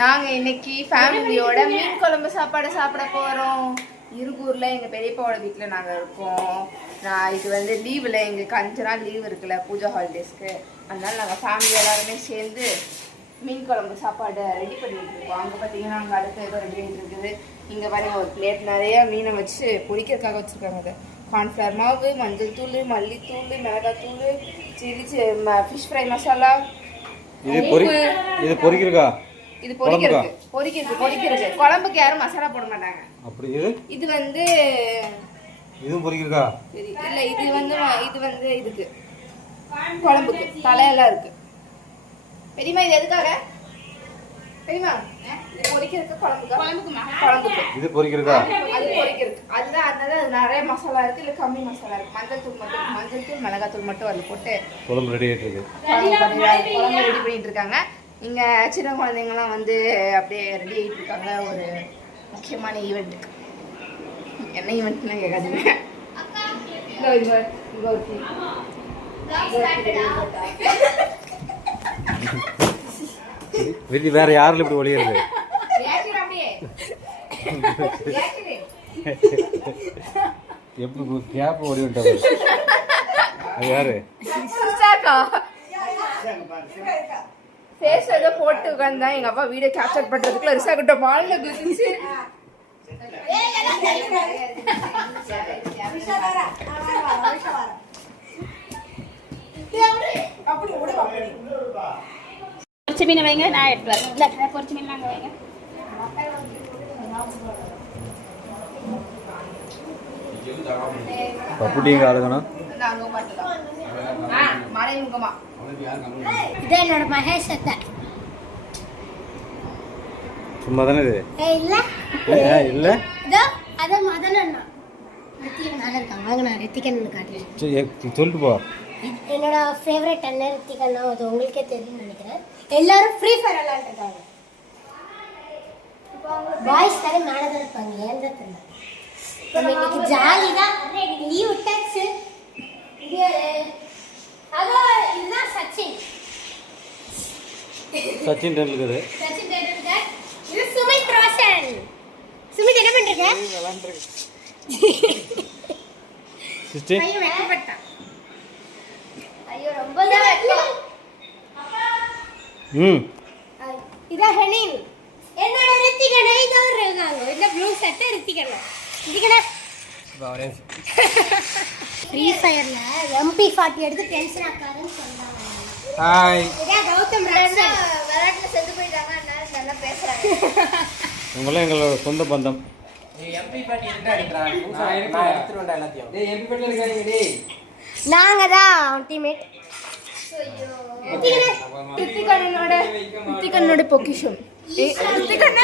நாங்கள் இன்னைக்கு ஃபேமிலியோட மீன் குழம்பு சாப்பாடு சாப்பிட போகிறோம். இருகூரில் எங்கள் பெரியப்பாவோட வீட்டில் நாங்கள் இருக்கோம். இது வந்து லீவில் எங்களுக்கு 5 நாள் லீவ் இருக்குல்ல பூஜா ஹாலிடேஸ்க்கு. அதனால நாங்கள் ஃபேமிலி எல்லாருமே சேர்ந்து மீன் குழம்பு சாப்பாடு ரெடி பண்ணிட்டு இருக்கோம். அங்கே பார்த்தீங்கன்னா அங்கே அடுத்த ஏதோ ரெடி ஆகிட்டு இருக்குது. இங்கே பாருங்கள் ஒரு பிளேட் நிறைய மீனை வச்சு பொரிக்கிறதுக்காக வச்சுருக்காங்க. அதை கார்ன்ஃப்ளவர் மாவு, மஞ்சள் தூள், மல்லித்தூள், மிளகாத்தூள், சில்லி ஃபிஷ் ஃப்ரை மசாலா. இது பொரிக்கிறதா? இது பொரிக்கிறது. குழம்புக்கு யாரும் மசாலா போட மாட்டாங்க. அப்படி இது வந்து இதுவும் பொரிக்கிறதா? இல்ல இது வந்து இதுக்கு குழம்புக்கு தலையெல்லாம் இருக்கு. பெரியமா இது எதுக்காக? பெரியமா இது பொரிக்கிறதுக்கு குழம்புக்கு இது பொரிக்கிறதா? அது பொரிக்கிறது. அதுதான் அது நிறைய மசாலா இருக்கு. இல்ல கம்மி மசாலா இருக்கு. மஞ்சள் தூள் மிளகாத்தூள் மட்டும் அதுல போட்டு குழம்பு ரெடி ஆயிட்டு இருக்கு. குழம்பு ரெடி பண்ணிட்டு இருக்காங்க. இங்க சின்ன குழந்தைங்கலாம் வந்து அப்படியே ரெடி ஆகிட்டு இருக்காங்க ஒரு முக்கியமான ஈவெண்ட். என்ன ஈவெண்ட்னு கேட்காதீங்க. வேற யாரும் இப்படி ஒளியிறது? எப்படி கேப் ஓடி விட்டாரு? யாரு? ஃபேஸ் ஏதோ போட்டு உட்காந்தா எங்க அப்பா வீடியோ கேப்சர் பண்றதுக்குள்ள ரிசா கிட்ட பால்ல குதிச்சு பொரிச்ச மீன் வைங்க, நான் எடுத்து வரேன். இல்ல பொரிச்ச மீன் நாங்க வைங்க. பப்புடிங்க ஆளுங்கணும். மறைமுகமா இது என்னோட மகேஷ் அத்தை. சும்மா தானே இது? இல்ல இல்ல இதோ அத மதன் அண்ணா ரித்திகன் அண்ணா இருக்காங்க. வாங்க நான் ரித்திகன் காட்டுறேன். சொல்லிட்டு போ. என்னோட ஃபேவரட் அண்ணன் ரித்திகன். அது உங்களுக்கே தெரியும்னு நினைக்கிறேன். எல்லாரும் ஃப்ரீ ஃபயர் விளையாண்டுட்டு இருக்காங்க. பாய்ஸ் தானே மேலே தான் இருப்பாங்க. ஏன் தான் தெரியல. நம்ம இன்னைக்கு ஜாலி தான். லீவ் விட்டாச்சு. இதுதான் சச்சின் டெண்டுல்கர். இது சுமித் ரோஷன். சுமித் என்ன பண்றீங்க? சிஸ்டர் ஐயோ வெக்கப்பட்டா. ஐயோ ரொம்ப வெக்கம். இதா ஹெனின். என்னோட ரித்திகன் இதோ இருக்காங்க. இந்த ப்ளூ சட்டை ரித்திகன். ரித்திகன் ஃப்ரீ ஃபயர்ல MP40 எடுத்து டென்ஷன் ஆக்காதன்னு சொன்னாங்க. ஹாய். இதா கௌதம் ராஜா விளையாட்டுல செத்து போயிட்டாங்க. நல்லா பேசுறாங்க. உங்களே எங்களோட சொந்த பந்தம். MP40 எங்க அடிக்குறான்? நான் எடுத்துறேன்டா எல்லாத்தையும். டேய் MP40 இருக்காங்க டேய். நாங்க தான் டீம்மேட். ரித்திகனோட பொக்கிஷம். ரித்திகன்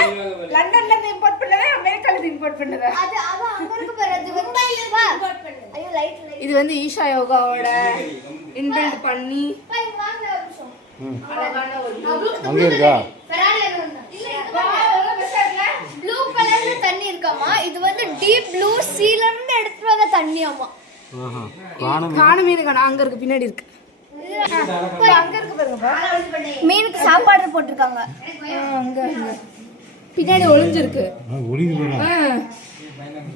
லண்டன்ல இருந்து இம்போர்ட் பண்ணதா அமெரிக்கால இருந்து இம்போர்ட் பண்ணதா? அது அங்க இருக்கு பாரு. அது மும்பைல இருந்து இம்போர்ட் பண்ணது. ஐயோ லைட் இது வந்து ஈஷா யோகாவோட இன்பில்ட் பண்ணி வாங்க ஒரு நிமிஷம். அழகான ஒரு அங்க இருக்கா? ஃபெராரி அண்ணா. ப்ளூ கலர்ல தண்ணி இருக்காமா. இது வந்து டீப் ப்ளூ சீல இருந்து எடுத்து வந்த தண்ணியாமா. காண மீன் காண அங்க இருக்கு. பின்னாடி இருக்கு. அங்க இருக்கு பாருங்க. மீனுக்கு சாப்பாடு போட்டுருக்காங்க. அங்க பின்னாடி ஒளிஞ்சிருக்கு.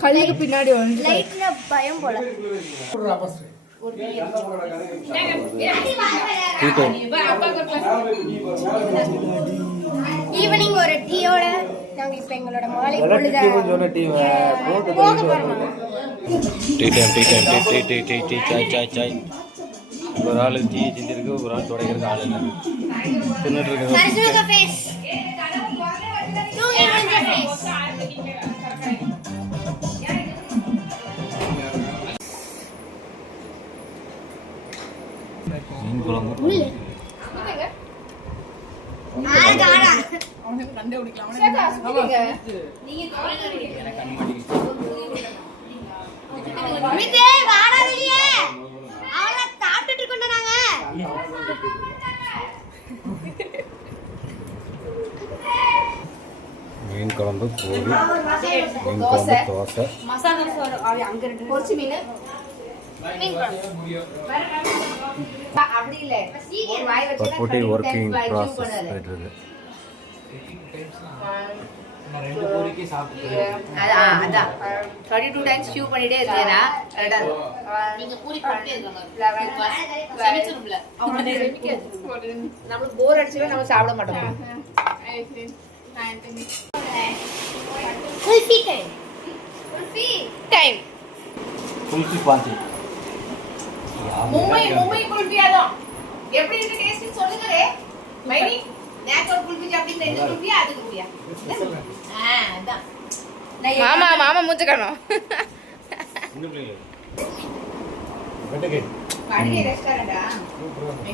கல்லுக்கு பின்னாடி ஒளிஞ்சு லைட்ல பயம் போல. ஈவினிங் ஒரு டீயோட நாங்க இப்ப எங்களோட மாலை பொழுத போக போறோம். டீ ஒரு ஆளு டீ செஞ்சிருக்கு, ஒரு ஆள் துடைக்கிறதுக்கு ஆள் இல்லை. தின்னுட்டு இருக்கு. மீன் குழம்பு மீன் குழம்பு பூரி மீன் குழம்பு தோசை மசாலா சோறு அங்க ரெண்டு பொரிச்சு மீன் மீன் குழம்பு அப்படி இல்ல ஒரு வாய் வச்சு பப்புட்டி ஒர்க்கிங் ப்ராசஸ் போயிட்டு இருக்கு. நான் 2 பூரிக்கு சாப்பிட்டு அதான் 32 டைம்ஸ் ஷூ பண்ணிட்டே இருக்கேனா நீங்க பூரி பண்ணிட்டே இருக்காங்க செமிச்சரும்ல நமக்கு போர் அடிச்சவே நம்ம சாப்பிட மாட்டோம். குல்ஃபி டைம் டைம் குல்ஃபி பாத்தி மும்பை குல்ஃபியா தான் எப்படி இருக்கு டேஸ்ட் சொல்லுங்கறே மைனி நேச்சுரல் குல்ஃபி சாப்பிட்டீங்க இந்த குல்ஃபியா அது குல்ஃபியா அதான் மாமா மூஞ்ச காணோம் சின்ன பிள்ளைங்க வெட்டகே கடிகை ரெஸ்டாரண்டா